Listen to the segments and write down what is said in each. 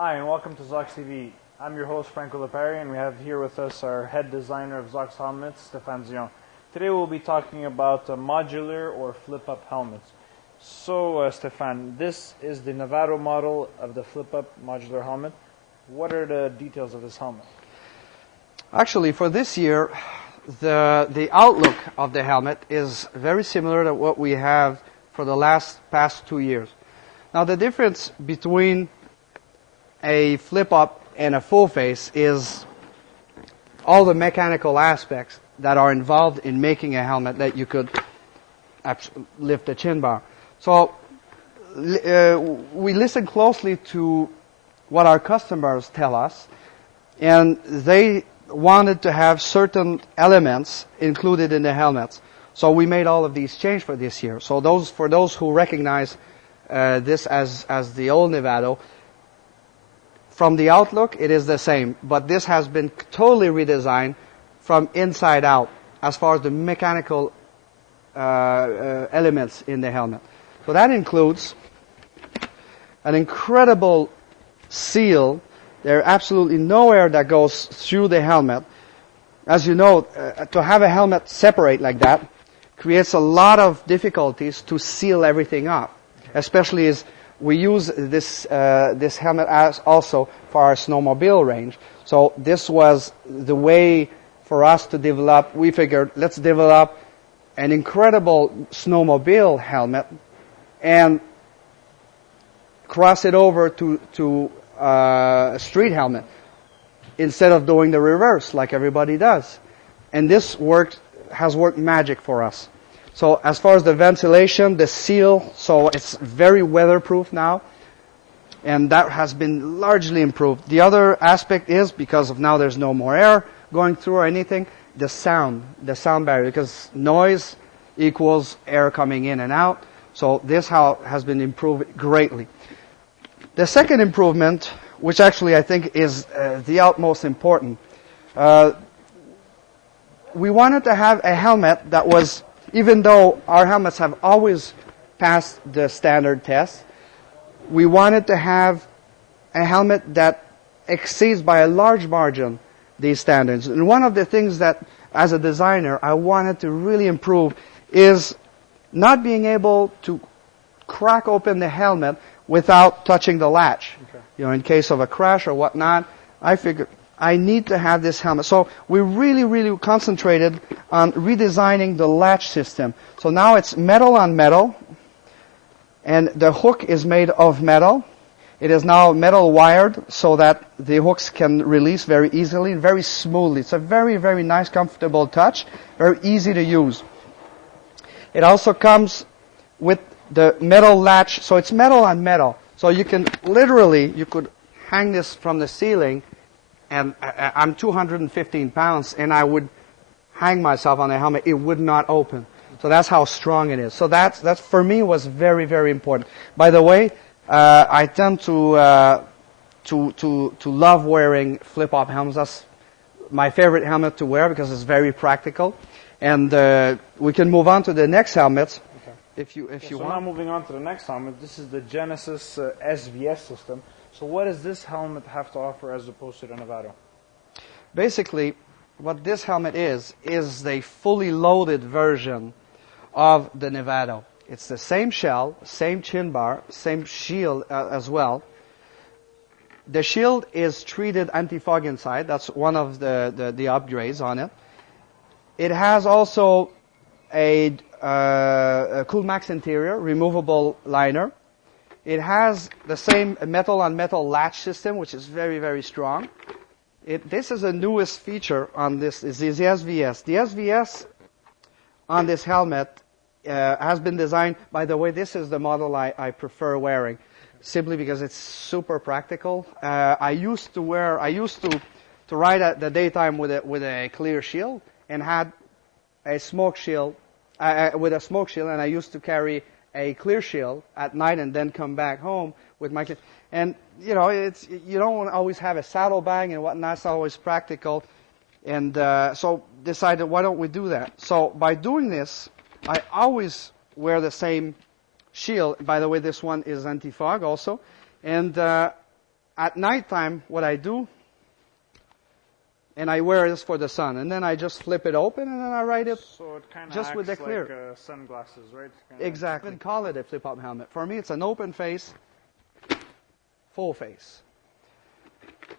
Hi, and welcome to Zox TV. I'm your host, Franco Lipari, and we have here with us our head designer of Zox helmets, Stefan Zion. Today we'll be talking about modular or flip-up helmets. So, Stefan, this is the Navarro model of the flip-up modular helmet. What are the details of this helmet? Actually, for this year, the outlook of the helmet is very similar to what we have for the past 2 years. Now, the difference between a flip-up and a full face is all the mechanical aspects that are involved in making a helmet that you could lift the chin bar. So we listen closely to what our customers tell us, and they wanted to have certain elements included in the helmets. So we made all of these changes for this year. So for those who recognize this as the old Nevado, from the outlook, it is the same, but this has been totally redesigned from inside out as far as the mechanical elements in the helmet. So that includes an incredible seal. There's absolutely no air that goes through the helmet. As you know, to have a helmet separate like that creates a lot of difficulties to seal everything up, especially as we use this helmet as also for our snowmobile range. So this was the way for us to develop. We figured, let's develop an incredible snowmobile helmet and cross it over to a street helmet instead of doing the reverse like everybody does. And this has worked magic for us. So as far as the ventilation, the seal, so it's very weatherproof now, and that has been largely improved. The other aspect is, because of now there's no more air going through or anything, the sound barrier, because noise equals air coming in and out. So this has been improved greatly. The second improvement, which actually I think is the utmost important, we wanted to have a helmet that was, even though our helmets have always passed the standard test, we wanted to have a helmet that exceeds by a large margin these standards. And one of the things that, as a designer, I wanted to really improve is not being able to crack open the helmet without touching the latch. Okay. You know, in case of a crash or whatnot, I figured I need to have this helmet. So we really concentrated on redesigning the latch system. So now it's metal on metal, and the hook is made of metal. It is now metal wired so that the hooks can release very easily and very smoothly. It's a very nice, comfortable touch, very easy to use. It also comes with the metal latch, so it's metal on metal. So you could hang this from the ceiling, and I'm 215 pounds, and I would hang myself on the helmet. It would not open. So that's how strong it is. So that's for me was very important. By the way, I tend to love wearing flip-up helmets. That's my favorite helmet to wear because it's very practical. And we can move on to the next helmets. If you want. So now moving on to the next helmet, this is the Genesis SVS system. So what does this helmet have to offer as opposed to the Nevado? Basically, what this helmet is the fully loaded version of the Nevado. It's the same shell, same chin bar, same shield as well. The shield is treated anti-fog inside. That's one of the upgrades on it. It has also a Coolmax interior, removable liner. It has the same metal-on-metal latch system, which is very strong. This is the newest feature on this, is the SVS. The SVS on this helmet has been designed, by the way, this is the model I prefer wearing, simply because it's super practical. I used to ride at the daytime with a clear shield and had a smoke shield, and I used to carry a clear shield at night and then come back home with my kid. And you know, you don't always have a saddlebag and whatnot. It's always practical, and so decided, why don't we do that? So by doing this, I always wear the same shield. By the way, this one is anti-fog also, and at nighttime, what I do, and I wear this for the sun, and then I just flip it open, and then I ride it So it kind of just acts with the clear. like sunglasses, right? Exactly. Call it a flip-up helmet. For me, it's an open face, full face.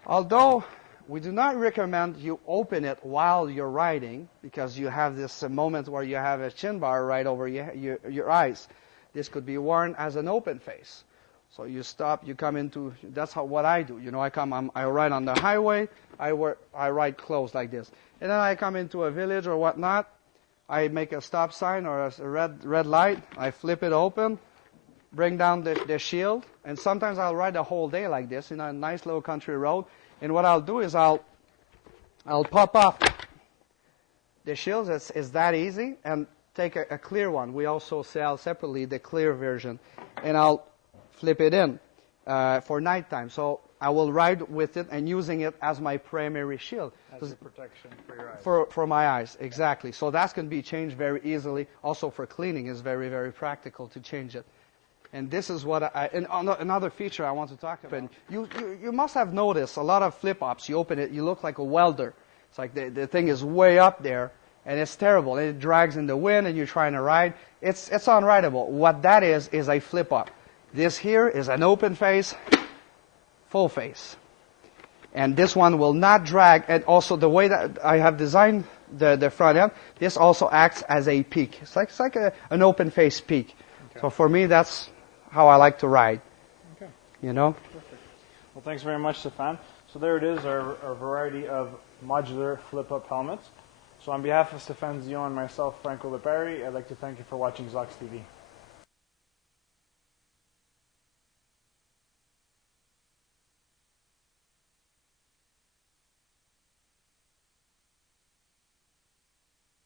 Although we do not recommend you open it while you're riding, because you have this moment where you have a chin bar right over your eyes. This could be worn as an open face. So you stop, you come into, that's what I do. You know, I ride on the highway, I ride close like this. And then I come into a village or whatnot, I make a stop sign or a red light, I flip it open, bring down the shield, and sometimes I'll ride the whole day like this in a nice little country road. And what I'll do is I'll pop off the shields. It's that easy, and take a clear one. We also sell separately the clear version, and I'll flip it in for nighttime. So I will ride with it and using it as my primary shield. As a protection for your eyes. For my eyes, exactly. So that can be changed very easily. Also for cleaning is very, very practical to change it. And this is what another feature I want to talk about. You must have noticed a lot of flip-ups. You open it, you look like a welder. It's like the thing is way up there, and it's terrible. It drags in the wind, and you're trying to ride. It's unrideable. What that is a flip-up. This here is an open face, full face. And this one will not drag. And also the way that I have designed the front end, this also acts as a peak. It's like an open face peak. Okay. So for me, that's how I like to ride. Okay. You know? Perfect. Well, thanks very much, Stefan. So there it is, our variety of modular flip-up helmets. So on behalf of Stefan Zion and myself, Franco Lipari, I'd like to thank you for watching Zox TV.